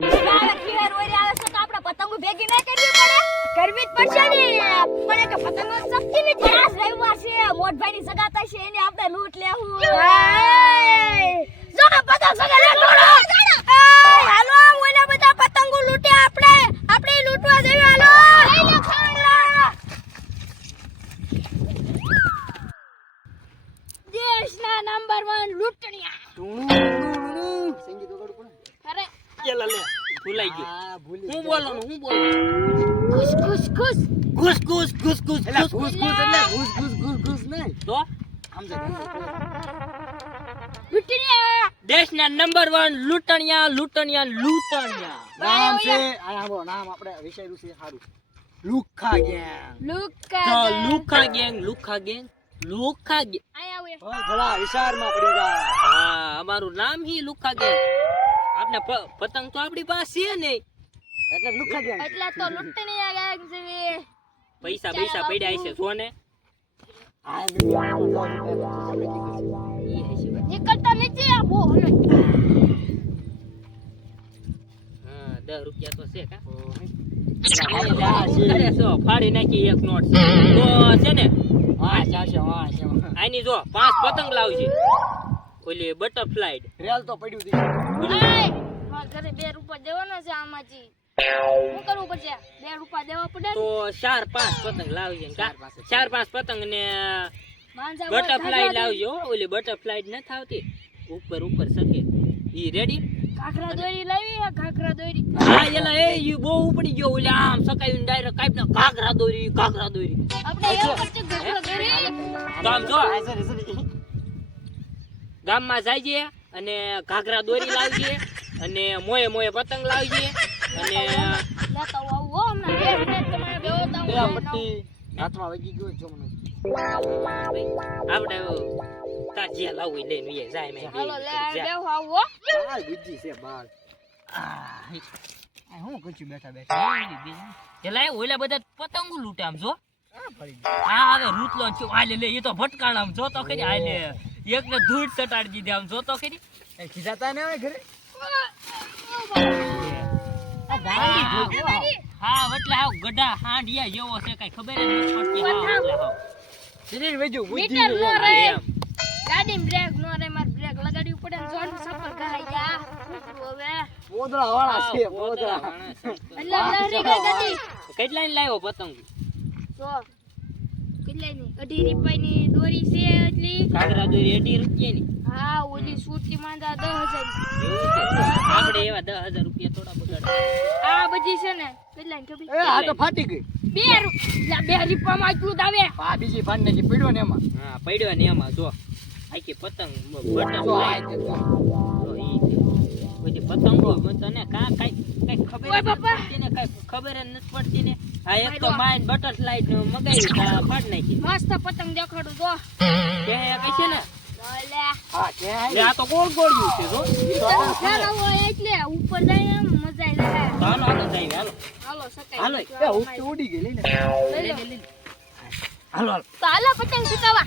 આવે ખીર ઓરી આવે છે તો આપણે પતંગો ભેગી ના કરવી પડે કરવી જ પડશે ને પણ એક પતંગો શક્તિ ને આજ રવિવાર છે મોટભાઈ ની સગાતા છે એને આપણે લૂંટ લેવું જો પતંગ સગા લે દોડો હાલો ઓલા બધા પતંગો લૂંટે આપણે લૂંટવા જઈએ હાલો લઈ લે ખાવા દેશના નંબર 1 લૂંટણિયા સંગીત વગાડું પડે અરે એલા લે ભૂલાઈ ગયું હા ભૂલી હું બોલવાનું ખુશ ખુશ ખુશ ઘુસ ઘુસ ઘુસ ઘુસ એટલે ઘુસ ઘૂસ ઘૂસ એટલે ઘૂસ નહીં તો સમજે લૂંટણિયા દેશના નંબર 1 લૂંટણિયા નામ છે આ બો નામ આપણે વિષયનું છે સારું લુખા ગેંગ લુકા તો લુખા ગેંગ આયા આવે ઓય ભલા વિચારમાં પડી જાય હા અમારું નામ હી લુખા ગેંગ આપણે પતંગ તો આપણી પાસે છે ને એટલે લુખા ગેંગ એટલે તો લૂંટણિયા ગાંગ છે પૈસા પડ્યા છે જો ને આ નીકળતા નથી આ બો હા 10 રૂપિયા તો છે કા હા અરે સો ફાડી નાખી એક નોટ છે તો છે ને ચાલશે આની જો 5 પતંગ લાવજે ઓલી બટરફ્લાય રેલ તો પડ્યું દીધું મારા ઘરે 2 રૂપિયા દેવાના છે આમાંથી શું કરવું પડશે 2 રૂપિયા દેવા પડે તો 4-5 પતંગ લાવજે કા 4-5 પતંગ ને માંજા બટરફ્લાય લાવજો ઓલી બટરફ્લાય ન થાવતી ઉપર શકે ઈ રેડી ઘાઘરા દોરી લાવી હે ઘાઘરા દોરી હા એલા એ ઈ બહુ ઉપડી ગયો ઓલા આમ સકાયું ડાયરેક્ટ કાઈપ ના ઘાઘરા દોરી આપણે એવું કરતે ઘાઘરા દોરી તો આમ જો ગામમાં જાયજે અને ઘાઘરા દોરી લાવજે અને મોએ પતંગ લાવજે અને લેતા આવું હો હમણાં 2 મિનિટ તમારે બેવતા બે પટ્ટી હાથમાં વાગી ગયો જો મને આપણે તાજિયા લાવવી લઈને વીએ જાય મે હાલો લે બેવ આવું હો આ ગુજી છે બાળ આ હું કચ્યું બેઠા એલા ઓલા બધા પતંગો લૂટે આમ જો આ ફરી આ હવે રૂતલો છે આલે લે એ તો ભટકાણ આમ જો તો ખરી આલે એકને ધૂળ ચટાડી દીધી આમ જો તો ખરી એ ખીજાતા ને હવે ઘરે આ હા એટલે હાવ ગડા હાંડિયા જેવો છે કઈ ખબર જ નથી પડતી હા એટલે હાવ શરીર વેજો બુદ્ધિ મીટર નો રે એમ ગાડી બ્રેક નો રે માર બ્રેક લગાડવી પડે ને જોન સફર ગહાઈ જા હવે પોદળા વાળા છે પોદળા એટલે લહેરી ગઈ ગાડી કેટલા લાવ્યો પતંગ જો કેટલાની 2.5 રૂપિયાની દોરી છે એટલી ઘાઘરા દોરી 18 રૂપિયાની હા ઓલી સૂટી માંદા 10,000 એવું છે આપણે એવા 10,000 રૂપિયા થોડા બગાડ આ બધી છે ને કેટલાની ખબર એ આ તો ફાટી ગઈ 2 રૂપિયામાં આટલું જ આવે આ બીજી ફાન ને પડ્યો ને એમાં હા પડ્યો ને એમાં જો આખી પતંગ જો બટરફ્લાય આ બધી પતંગો તને કઈ ખબર ઓય જ બાપા. નથી ને કઈ ખબર જ નથી પડતી ને આ એક તો માઇન બટરફ્લાય મગાવી ફાડ નાખી મસ્ત પતંગ દેખાડું જો કે કઈ છે ને લે હા કે લે આ તો ગોળ ગોળ્યું છે જો ચાલો હોય એટલે ઉપર જાય એમ મજા આવે હાલો હાલો જાય હાલો હાલો સકાય હાલો. એ ઉઠી ઉડી ગઈ લઈને લઈ લો. હાલો હાલો તો હાલો પતંગ ચગાવવા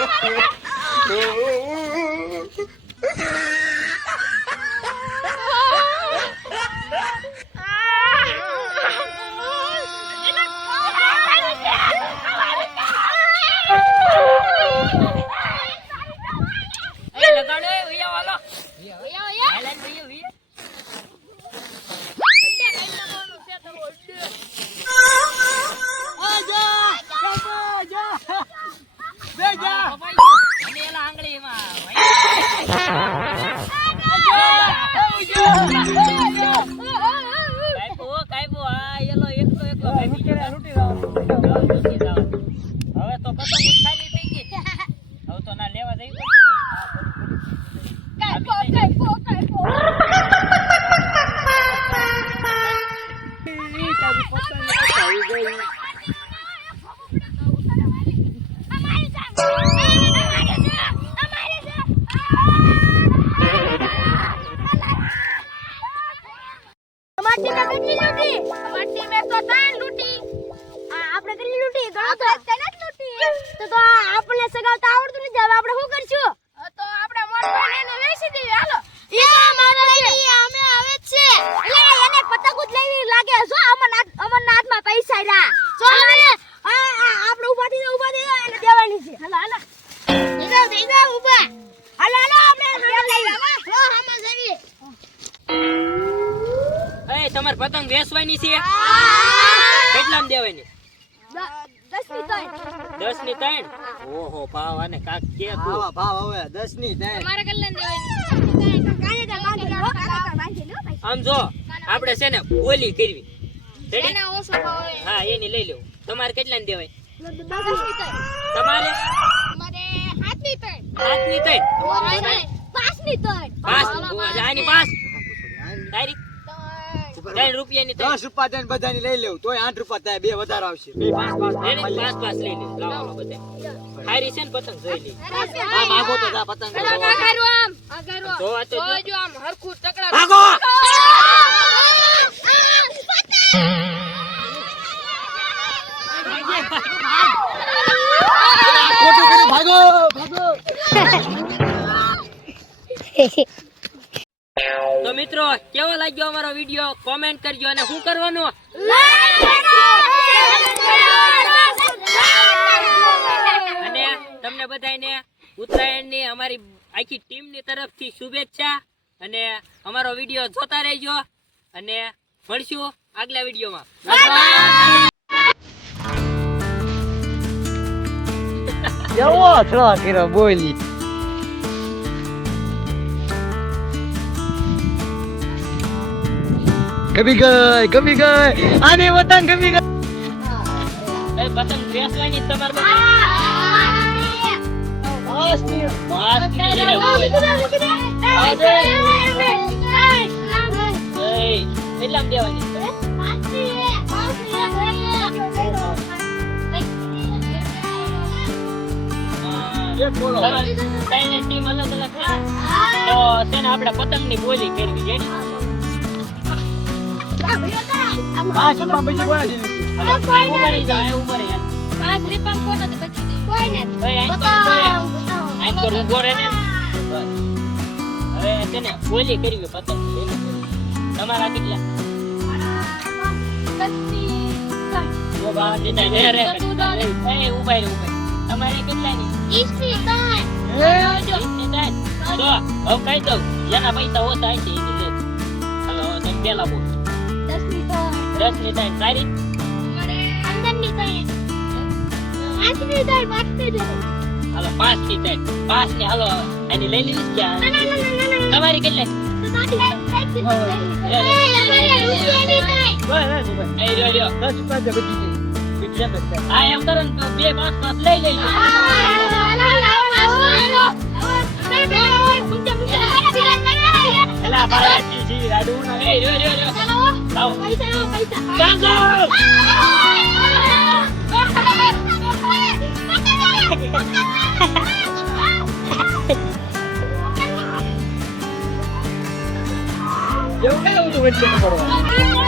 એ લગાડો એ ઉયા વાલો હાલે ભાઈ ઉયા અને એલા આંગળીમાં કાઈપો આ એલો એકલો કાઈપી ગયો. હવે તો પતંગ ખાલી થઈ ગઈ. હવે તો ના લેવા જઈ પડશે ને. આપણે સગાવતા આવડતું નથી. હવે આપણે શું કરશું? તો આપણે મોટભાઈને એને વેચી દઈએ. હાલો અમે આવે છે. એટલે એને પતંગ જ લેવી લાગે. જો અમરના હાથમાં પૈસા રહ્યા. જો આપણે ઊભા થઈ એને દેવાની છે. હાલો થઈ જાવ ઊભા. હાલો આપણે લઈ લઈએ. એ તમાર પતંગ વેચવાની છે? કેટલામ દેવાની? 10 ની 3. ઓહો ભાવ આને કાક કે તું. આવા ભાવ હવે 10 ની 3. તમારે કલ્યાણ દેવાની. આમ જો આપણે છે ને બોલી કરવી. રેડી? એને ઓછો ભાવ હોય. હા એની લઈ લેવું. તમારે કેટલાની દેવાય? 10 ની 3. તમારે અમારે 7 ની 3. 7 ની 3. 5 ની 3. 5 આની 5 તારી 3 રૂપિયાની 3. 10 રૂપિયા દઈને બધાની લઈ લેવું તોય 8 રૂપિયા થાય. બે વધારે આવશે. બે 5 એને 5 લઈ લે. લાવો બધા. હારી છે ને પતંગ જોઈ લે. આ માગો તો જા પતંગ જો આ તો જો. આમ હરખું ટકરા. ભાગો. ખોટું કર્યું. ભાગો તો મિત્રો કેવો લાગ્યો અમારો વિડિયો કોમેન્ટ કરજો અને શું કરવાનું અને તમને બધાને ઉત્તરાયણની અમારી આખી ટીમની તરફથી શુભેચ્છા અને અમારો વિડિયો જોતા રહેજો અને મળશું આગલા વિડિયોમાં. કેવો છો કર્યો બોલી. ગમી ગઈ આને વતન ગમી ગઈ. એ પતંગ વેચવાની તમાર કેટલામ દેવાની? ત્રણેય ટીમ અલગ અલગ છે તો તેને આપણે પતંગની બોલી કરવી છે. ઉભરી જાવ ઉભરે ઉભો રહે ને. હવે તેને બોલી કરવી પતંગ. તમારા કેટલા? ઉભા તમારે કેટલાની? 20 ની 3. તો હવે કહી દઉં જેના પૈસા ઓછા છે એની લે. હાલો તમે પેલા બોલ. 10 ની 3 તારી? 15 ની 3. હાલો 5 ની 3. 5 ની હાલો એની લઈ લીધી ક્યાં? તમારી કેટલી? હા એમ કરો ને 2 5 લઈ લઈ એલા બાળાજી જી રાડું ના એ લાવો પૈસા એવું કઈ બધું વચ્ચે કરવાનું?